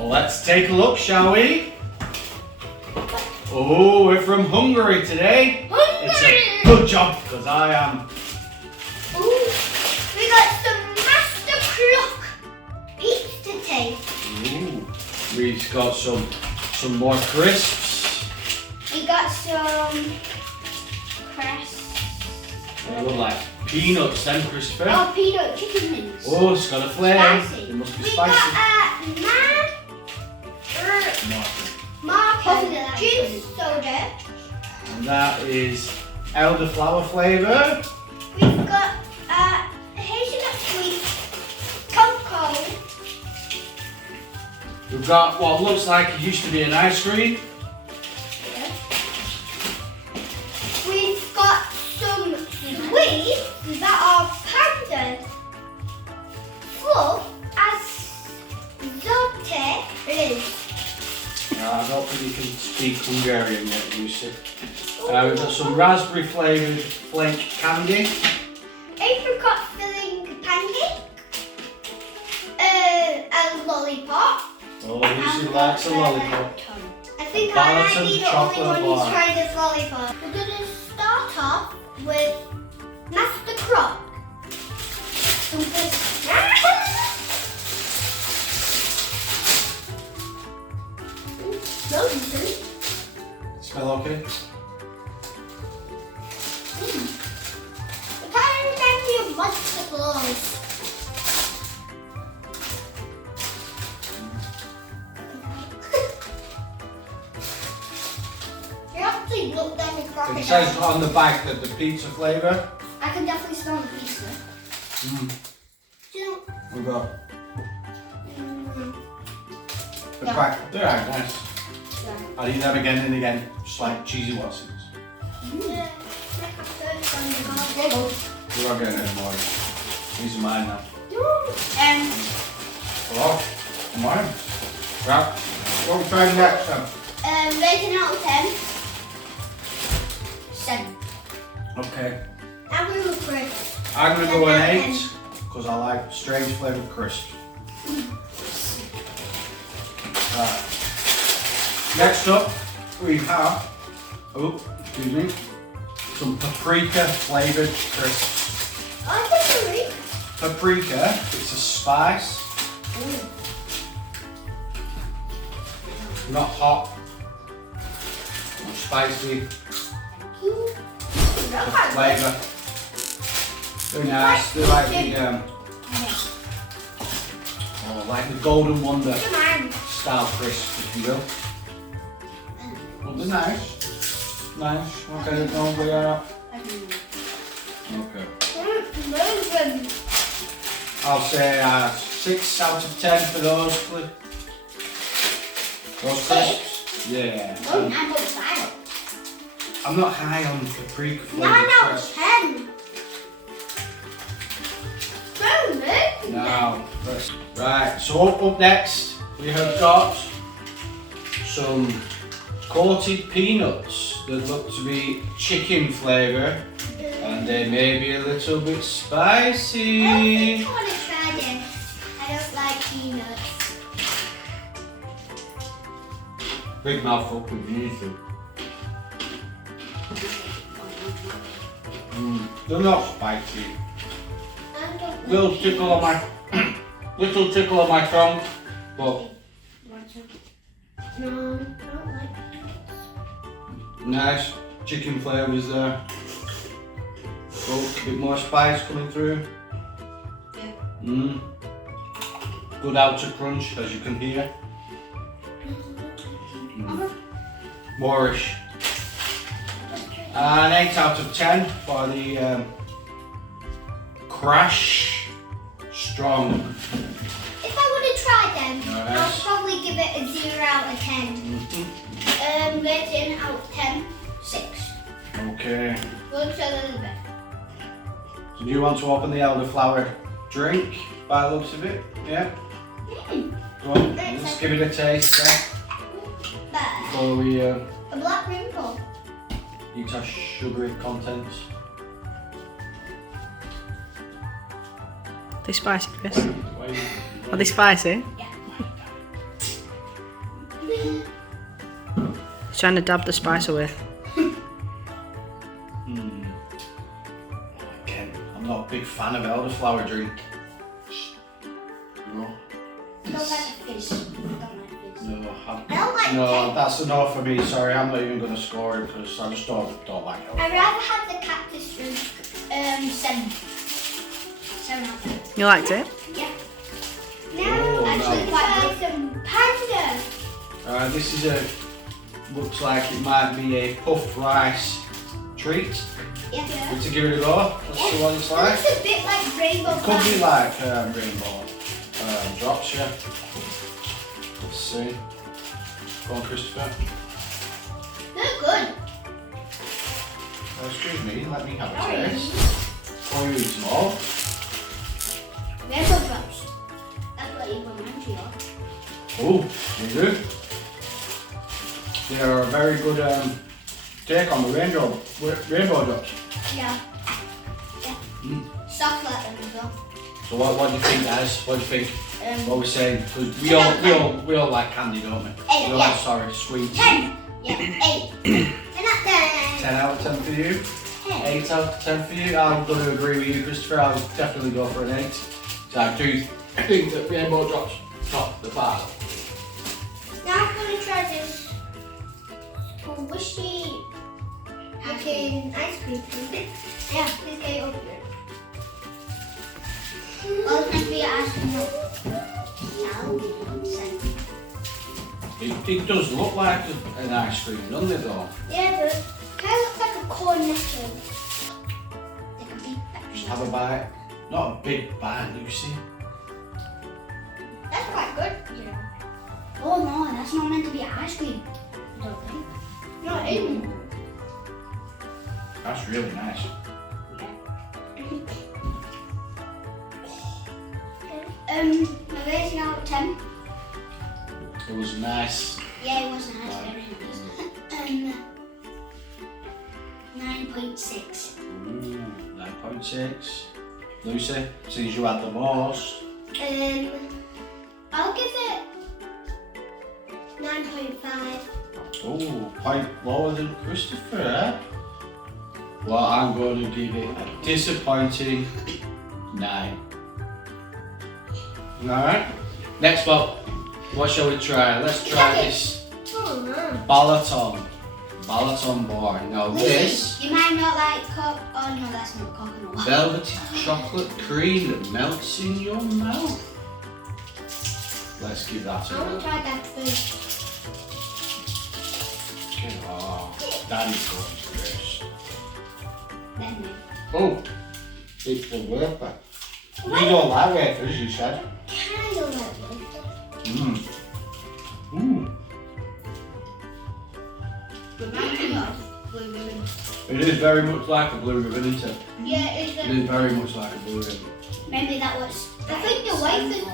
Well, let's take a look, shall we? Oh, we're from Hungary today. Hungary! It's a good job, because I am. Ooh, we got some Master Crook beets to taste. Ooh, we've got some more crisps. We got some crisps. They look like peanuts then, Christopher. Oh, peanut chicken wings. Oh, it's got a flavour. Spicy. It must be We spicy. got Market juice soda. And that is elderflower flavour. We've got hazelnut sweet cocoa. We've got what looks like it used to be an ice cream. We've got some sweets that are powdered fluff as zote is. I don't think you can speak Hungarian yet, Lucy. We've got some raspberry flavoured flake candy. Apricot filling pancake. A lollipop. Oh, Lucy likes a lollipop. I think I Balanced might be the only chocolate one who's bar. tried this lollipop. We're going to start off with Master Crook. Some crisps. Smells good. Smell okay? It kind of reminds me of Monster Claus. You actually look like a It crocodile. says on the back that the pizza flavour. I can definitely smell the pizza. Do you know? We've got the Yeah. crack. They're right, nice. Yeah. I'll eat them again and again, just like cheesy watsons. Yeah. We're not getting any more. These are mine now. Oh, mine. Right, what are we trying next then? Rating out of 10. 7. Okay. I'm going to go for it. I'm going to go an 8, because I like strange flavoured crisps. Right. Next up, we have, excuse me, some paprika flavoured crisps. I think Paprika, it's a spice, not hot, not spicy, flavour. Very nice. They're like the Golden Wonder style crisps, if you will. Well, they're nice. Nice. Okay, no, we are. Okay. I'll say 6 out of 10 for those, please. Those crisps. Yeah. Oh, 9.5. I'm not high on paprika 9 flavoured out of crisps. 10. No. Right, so up next we have got some coated peanuts that look to be chicken flavour and they may be a little bit spicy. I think I want to try this. I don't like peanuts. Big mouthful if you need to. They're not spicy. I don't like Little tickle on my tongue, but No, I don't like peanuts. nice chicken flavours there. Oh, a bit more spice coming through. Good outer crunch, as you can hear. Moorish. An 8 out of 10 for the Crash Strong. If I want to try them, Nice. I'll probably give it a 0 out of 10. Rating out of 10, 6. Okay. Looks a little bit. So do you want to open the elderflower drink by the looks of it? Yeah? Go on, let's give it a taste then before we A black wrinkle. eat our sugary contents. Are they spicy, Chris? Are they spicy? Yeah. trying to dab the spice away. Again, I'm not a big fan of elderflower drink. No. I don't like the fizz. No, I don't like no, that's enough for me. Sorry, I'm not even going to score it because I just don't like it. I'd rather have the cactus drink. 7. 7 out of 10. You liked it? Yeah. Oh, Now, actually, nice. quite some panda. This is looks like it might be a puffed rice treat. Yeah. Want to give it a go? Let's see what it's It like. looks a bit like rainbow. It could be like rainbow drops, yeah. Let's see. Go on, Christopher. They're good. Excuse me, let me have a Sorry. taste. Before you eat them all. Rainbow drops. That's what you remind you of. Oh, you do. They are a very good take on the rainbow drops. Yeah. Soft like them as well. So what do you think, guys? What do you think? What we're saying? 'Cause we 10 out of all like candy, don't we? 8, We all yeah. like, sorry, sweets. 10. Yeah, 8. 10 out of 10. 10 out of 10 for you. 10. 8 out of 10 for you. I'm going to agree with you, Christopher. I would definitely go for an 8. So I do think that rainbow drops top the bar. Now I'm going to try this squishy looking ice cream thing. Yeah, please get it open. Oh, it's meant to be ice cream. It does look like an ice cream, doesn't it though? Yeah, but it kind of looks like a cornetto. Like a big Just have a bite. Not a big bite, Lucy. That's quite good, you know. Oh no, that's not meant to be ice cream. I don't think. No, it isn't. That's really nice. My rating out of 10. It was nice. Yeah, it was nice. Very nice. 9.6. Ooh, 9.6. Lucy, since you had the most. I'll give it 9.5. Oh, quite lower than Christopher, eh? Well, I'm going to give it a disappointing 9. Alright, next one. What shall we try? Let's try this Oh no. Balaton bar. Now this You might not like coconut. Oh no, that's not coconut. velvety chocolate cream that melts in your mouth. Let's give that a I want go. to try that first. Oh, Daddy's going first. Then me. Oh, it's the wafer. You don't like wafers, you said. Kind of like this. Mmm. Ooh. Reminds me of blue ribbon. It is very much like a blue ribbon, isn't it? Yeah, it's It is very much like a blue ribbon. maybe that was. I think the wafers.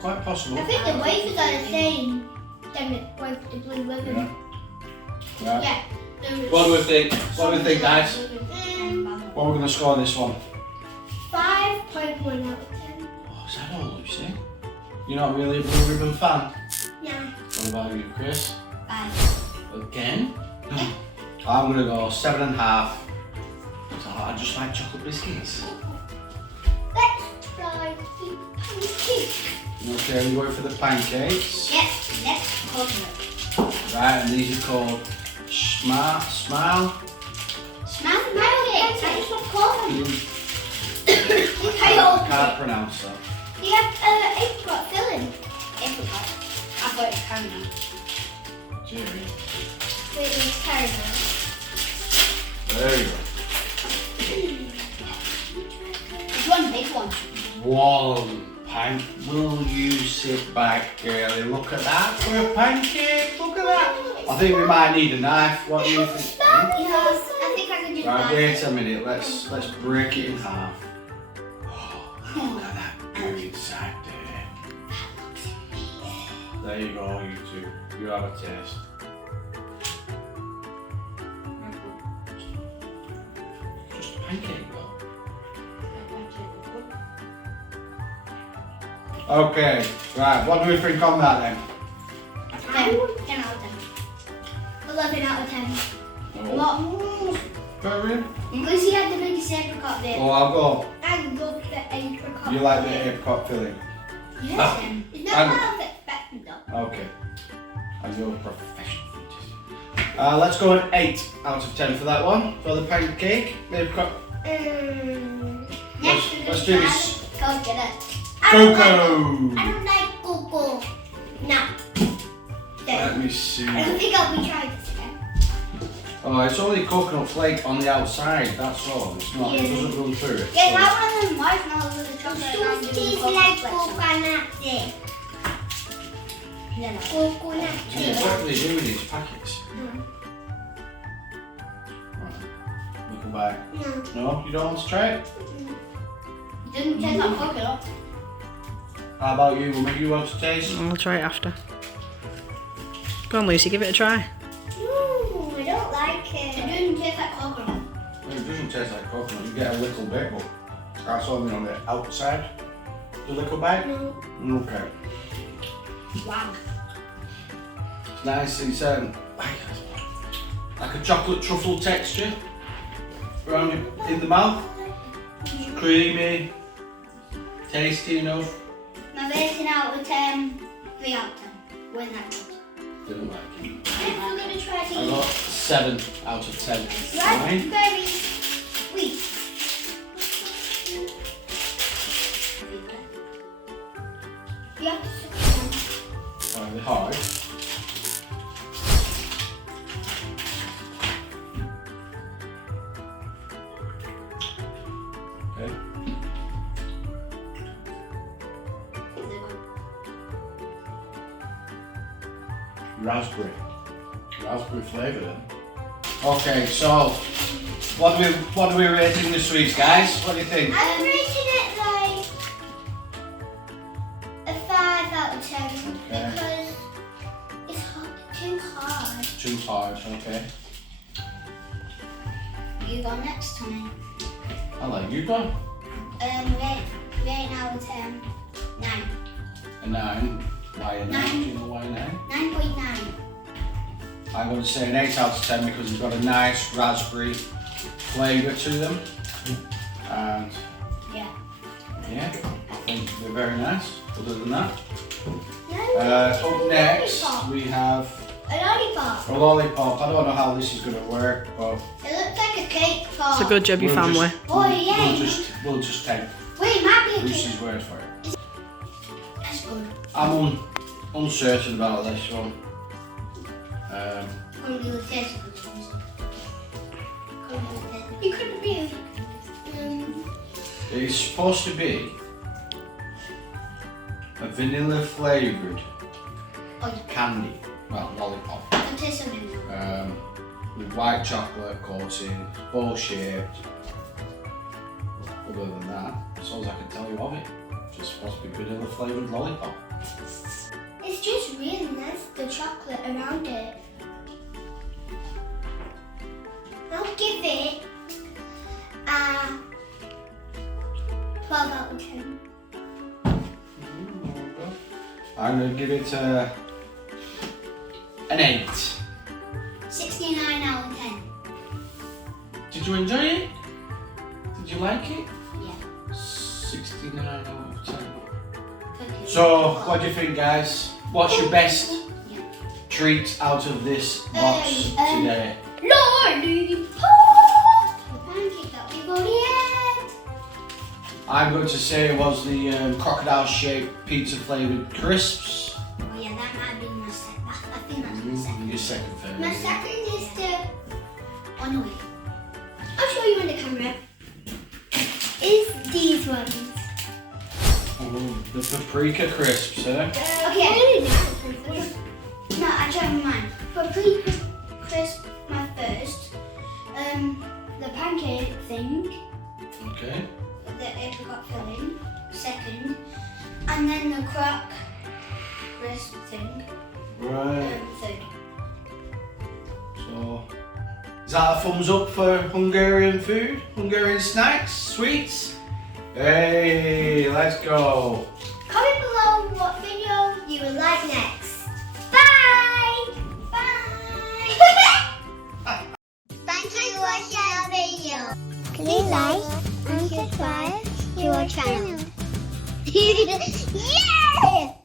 Quite possible. I think the wafers are the same. Than the blue ribbon. Yeah. Yeah. What do we think? What do we think, guys? What are we going to score this one? 5.1 out of 10. Oh, is that all, Lucy? You're not really a blue ribbon fan? No. What about you, Chris? 5. Again? I'm going to go 7.5. So I just like chocolate biscuits. Let's try the pancake. Okay, we're going for the pancakes. Yes, next coconut. Right, and these are called Smile. Smile pancakes. That's what call them. I can't pronounce that. Do you have apricot filling? Apricot. I thought it was caramel. Jerry. Wait, it was caramel. There you go. There's one big one. One pan. Will you sit back, girlie? Look at that for a pancake. Look at that. I think we might need a knife. What do you think? Yes, I think I can just Right, buy wait it. a minute. Let's break it in half. Oh, look at that good inside there. There you go, you two. You have a taste. Just a pancake, though. Okay, right. What do we think on that then? 10 out of 10. 11 out of 10. Oh. What? Very. Because he had the biggest apricot bit. Oh, I'll go. I love the apricot. You like the apricot filling? Yes. It's not what I was expecting though. Okay. And you're a professional features. Let's go an 8 out of 10 for that one. For the pancake. Apricot. Let's do this. Go get it. Cocoa. I don't like cocoa. No. Let me see. I don't think I'll be trying this again. Oh, it's only coconut flake on the outside, that's all. It's not, it doesn't run through it. Yeah, so. that one of them marshmallows with the chocolate around it. Tastes like coconut. Coconut. Yeah, what do they do with these packets? Right. Look back. No. No, you don't want to try it? It doesn't taste like coconut. How about you? Will you want to taste? I'll try it after. Go on, Lucy, give it a try. No, I don't like it. It doesn't taste like coconut. Well, it doesn't taste like coconut. You get a little bit, but that's only on the outside. The little bite? No. Okay. Wow. It's nice. It's like a chocolate truffle texture around in the mouth. Creamy, tasty enough. My rating out of 10, 3 out of 10. Wasn't that good? Didn't like it. Next we're going to try to I got 7 out of 10. raspberry sweet. You have to suck it. Are they hard? Okay. Raspberry flavour then. Okay, so what are we rating the sweets, guys? What do you think? I'm rating it like a 5 out of 10 Okay. because it's too hard. Too hard, okay. You go next to me. I like you go. Rating out of 10, 9. A 9. Why a 9? 9. Do you know why a 9? 9.9. I'm going to say an 8 out of 10 because it's got a nice raspberry flavour to them. And Yeah. yeah, I think they're very nice. Other than that, No, up next we have a lollipop. a lollipop. I don't know how this is going to work, but It looks like a cake pop. It's a good job you found one. Oh yeah. we'll just take Wait, it might be a cake. Lucy's word for it. That's good. I'm uncertain about this one. Couldn't do the taste of it. You couldn't be. It's supposed to be a vanilla flavoured Oh yeah. candy, well, lollipop. The taste of it. With white chocolate coating, bowl shaped. Other than that, that's all I can tell you of it. It's just supposed to be vanilla flavoured lollipop. It's just really nice, the chocolate around it. I'll give it a 12 out of 10. I'm going to give it an 8. 69 out of 10. Did you enjoy it? Did you like it? Yeah. 69 out of 10. Okay. So, what do you think, guys? What's your best Yeah. treat out of this box today? Lollipop! The pancake that we've already had. I'm going to say it was the crocodile-shaped pizza-flavoured crisps. Oh yeah, that might be my second. I think that's my second. Your second favourite. My second is the... Oh no, wait. I'll show you on the camera. Is these ones. Oh, the paprika crisps, eh? Okay, I didn't know. No, I tried mine. Paprika crisp, my first. The pancake thing, Okay. the apricot filling, second. And then the crock crisp thing, Right. third. So, is that a thumbs up for Hungarian food? Hungarian snacks? Sweets? Hey, let's go. Comment below what video you would like next. Bye! Bye! Please like and subscribe to our channel. Yeah!